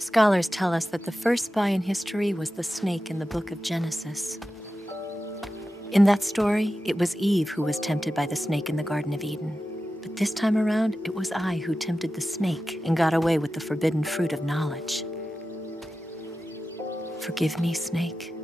Scholars tell us that the first spy in history was the snake in the book of Genesis. In that story, it was Eve who was tempted by the snake in the Garden of Eden. But this time around, it was I who tempted the snake and got away with the forbidden fruit of knowledge. Forgive me, snake.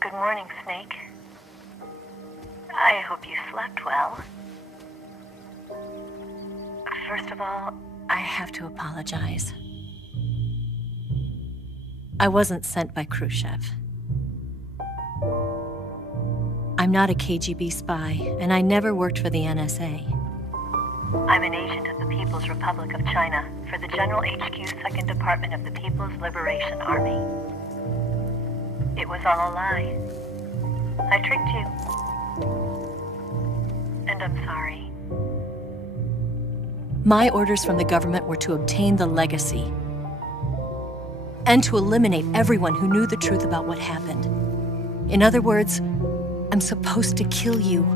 Good morning, Snake. I hope you slept well. First of all, I have to apologize. I wasn't sent by Khrushchev. I'm not a KGB spy, and I never worked for the NSA. I'm an agent of the People's Republic of China for the General HQ 2nd Department of the People's Liberation Army. It was all a lie. I tricked you. And I'm sorry. My orders from the government were to obtain the legacy and to eliminate everyone who knew the truth about what happened. In other words, I'm supposed to kill you.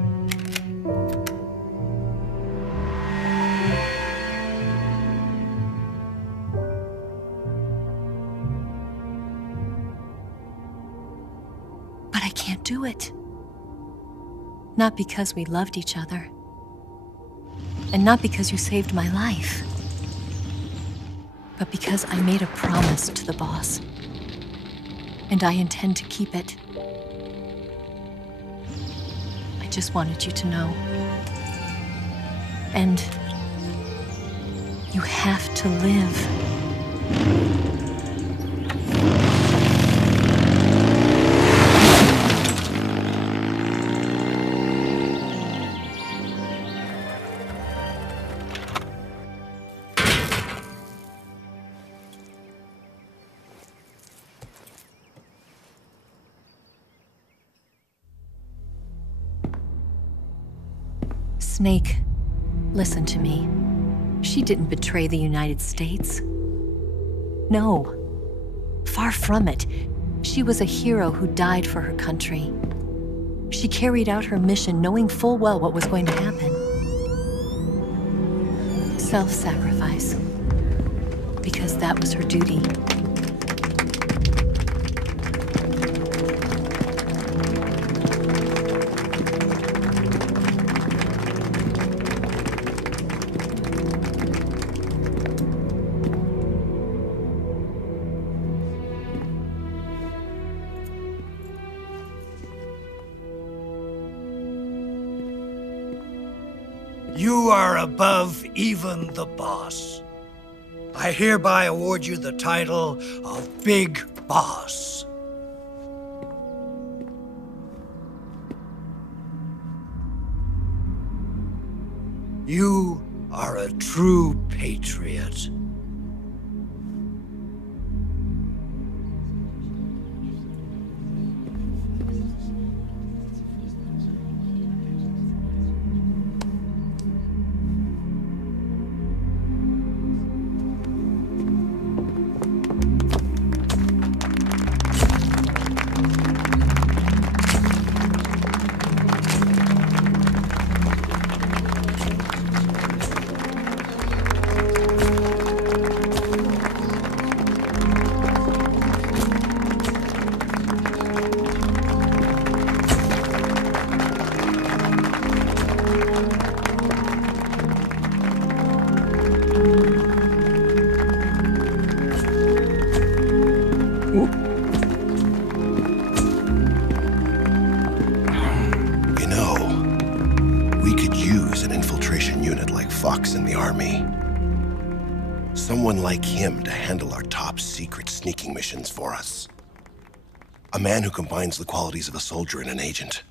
But I can't do it. Not because we loved each other. And not because you saved my life. But because I made a promise to the boss. And I intend to keep it. I just wanted you to know. And you have to live. Snake, listen to me. She didn't betray the United States. No, far from it. She was a hero who died for her country. She carried out her mission knowing full well what was going to happen. Self-sacrifice. Because that was her duty. You are above even the boss. I hereby award you the title of Big Boss. You are a true patriot. In the army. Someone like him to handle our top secret sneaking missions for us. A man who combines the qualities of a soldier and an agent.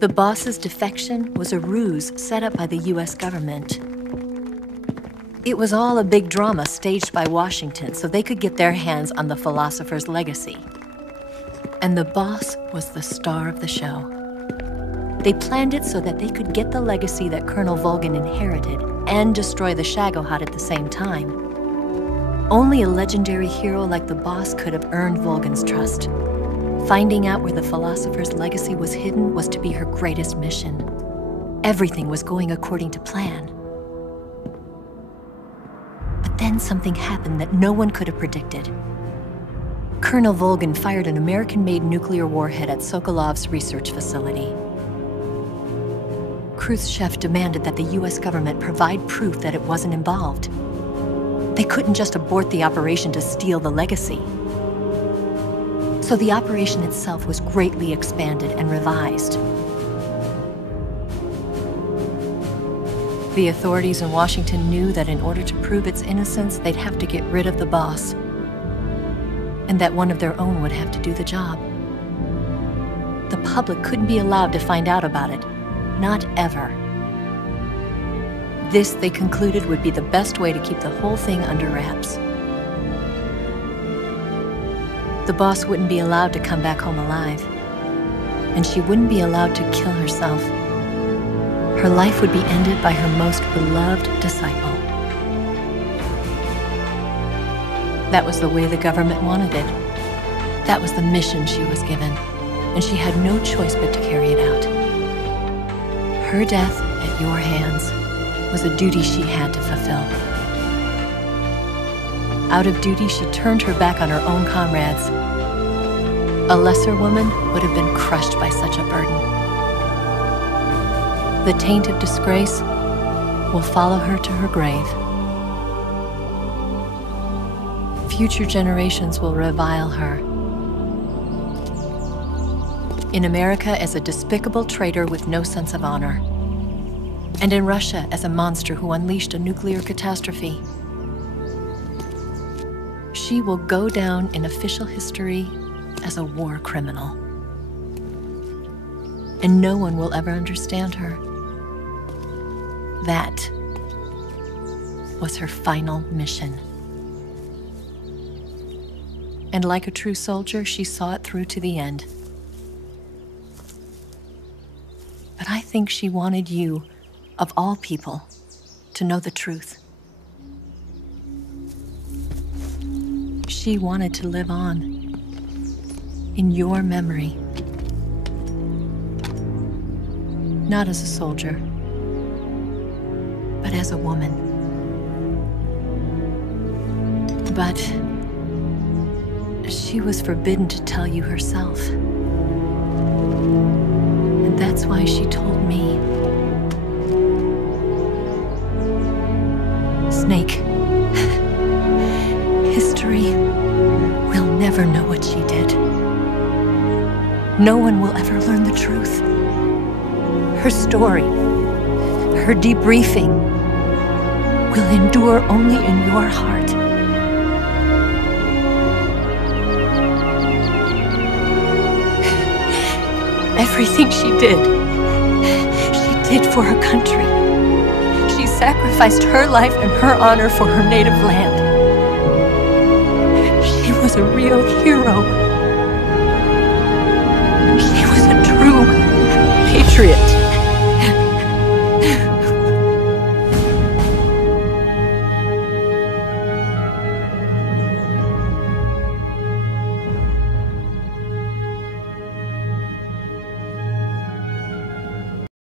The boss's defection was a ruse set up by the US government. It was all a big drama staged by Washington so they could get their hands on the philosopher's legacy. And the boss was the star of the show. They planned it so that they could get the legacy that Colonel Volgin inherited and destroy the Shagohod at the same time. Only a legendary hero like the boss could have earned Volgin's trust. Finding out where the philosopher's legacy was hidden was to be her greatest mission. Everything was going according to plan. But then something happened that no one could have predicted. Colonel Volgin fired an American-made nuclear warhead at Sokolov's research facility. Khrushchev demanded that the US government provide proof that it wasn't involved. They couldn't just abort the operation to steal the legacy. So the operation itself was greatly expanded and revised. The authorities in Washington knew that in order to prove its innocence, they'd have to get rid of the boss, and that one of their own would have to do the job. The public couldn't be allowed to find out about it. Not ever. This, they concluded, would be the best way to keep the whole thing under wraps. The boss wouldn't be allowed to come back home alive, and she wouldn't be allowed to kill herself. Her life would be ended by her most beloved disciple. That was the way the government wanted it. That was the mission she was given, and she had no choice but to carry it out. Her death at your hands was a duty she had to fulfill. Out of duty, she turned her back on her own comrades. A lesser woman would have been crushed by such a burden. The taint of disgrace will follow her to her grave. Future generations will revile her. In America as a despicable traitor with no sense of honor. And in Russia as a monster who unleashed a nuclear catastrophe. She will go down in official history as a war criminal. And no one will ever understand her. That was her final mission. And like a true soldier, she saw it through to the end. But I think she wanted you, of all people, to know the truth. She wanted to live on in your memory. Not as a soldier, but as a woman. But she was forbidden to tell you herself. And that's why she told me. Snake, history will never know what she did. No one will ever learn the truth. Her story, her debriefing, will endure only in your heart. Everything she did for her country. She sacrificed her life and her honor for her native land. She was a real hero. She was a true patriot.